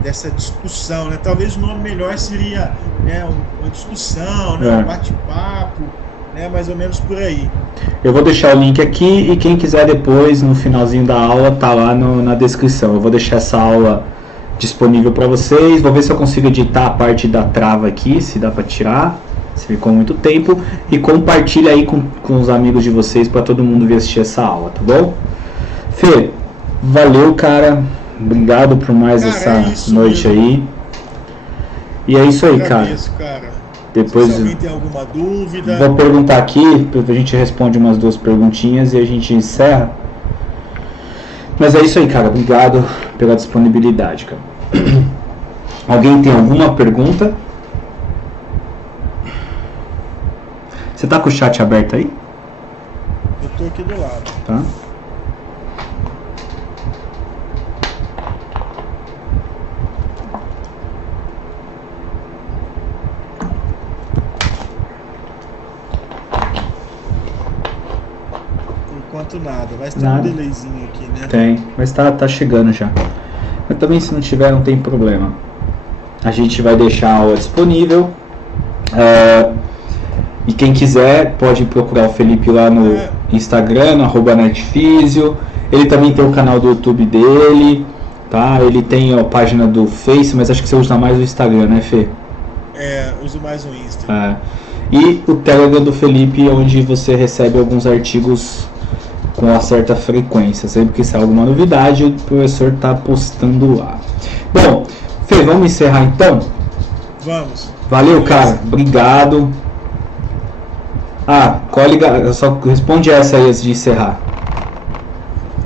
dessa discussão, né? Talvez o nome melhor seria, né, uma discussão, né, um bate-papo, né, mais ou menos por aí. Eu vou deixar o link aqui e quem quiser depois, no finalzinho da aula, tá lá na descrição. Eu vou deixar essa aula disponível para vocês. Vou ver se eu consigo editar a parte da trava aqui, se dá para tirar. Você ficou muito tempo. E compartilha aí com os amigos de vocês para todo mundo vir assistir essa aula, tá bom? Fê, valeu, cara. Obrigado por mais essa noite mesmo aí. E é isso aí, cara. Depois, se alguém tem alguma dúvida, vou perguntar aqui, a gente responde umas 2 perguntinhas e a gente encerra. Mas é isso aí, cara. Obrigado pela disponibilidade, cara. Alguém tem alguma pergunta? Você tá com o chat aberto aí? Eu tô aqui do lado. Tá. Enquanto nada, vai ter um delayzinho aqui, né? Tem, mas tá chegando já. Mas também se não tiver, não tem problema. A gente vai deixar a aula disponível. E quem quiser pode procurar o Felipe lá no Instagram, no @netfisio. Ele também tem o canal do YouTube dele, tá? Ele tem a página do Face, mas acho que você usa mais o Instagram, né, Fê? Uso mais o Insta. E o Telegram do Felipe, onde você recebe alguns artigos com uma certa frequência. Sempre que sair alguma novidade, o professor tá postando lá. Bom, Fê, vamos encerrar então? Vamos. Valeu, cara. Obrigado. Só responde essa aí antes de encerrar.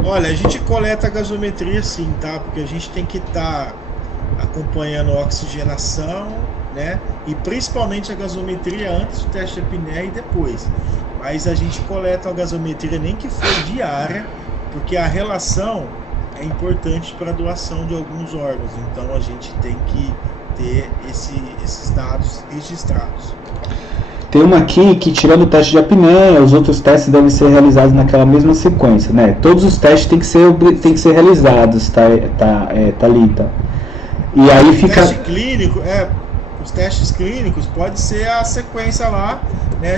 Olha, a gente coleta a gasometria sim, tá? Porque a gente tem que estar acompanhando a oxigenação, né? E principalmente a gasometria antes do teste de apneia e depois. Mas a gente coleta a gasometria nem que for diária, porque a relação é importante para a doação de alguns órgãos. Então a gente tem que ter esses dados registrados. Tem uma aqui que, tirando o teste de apneia, os outros testes devem ser realizados naquela mesma sequência, né? Todos os testes têm que ser realizados, Thalita. E aí fica... Teste clínico, os testes clínicos pode ser a sequência lá, né?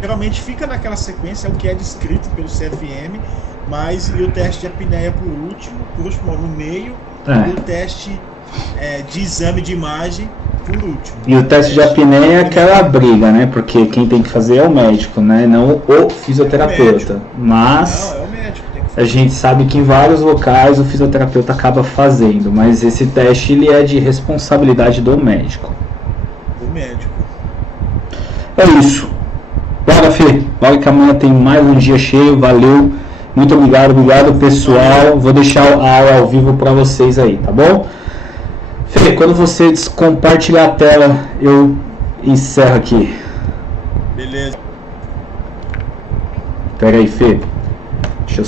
Geralmente fica naquela sequência, é o que é descrito pelo CFM, mas e o teste de apneia por último no meio, e o teste de exame de imagem por último. E o teste de apneia é aquela briga, né? Porque quem tem que fazer é o médico, né? Não o fisioterapeuta. Mas não, é o médico que tem que fazer. A gente sabe que em vários locais o fisioterapeuta acaba fazendo, mas esse teste ele é de responsabilidade do médico. Do médico. É isso. Bora, Fê. Bora que amanhã tem mais um dia cheio. Valeu. Muito obrigado, pessoal. Vou deixar a aula ao vivo para vocês aí, tá bom? Fê, quando você compartilhar a tela, eu encerro aqui. Beleza. Pera aí, Fê.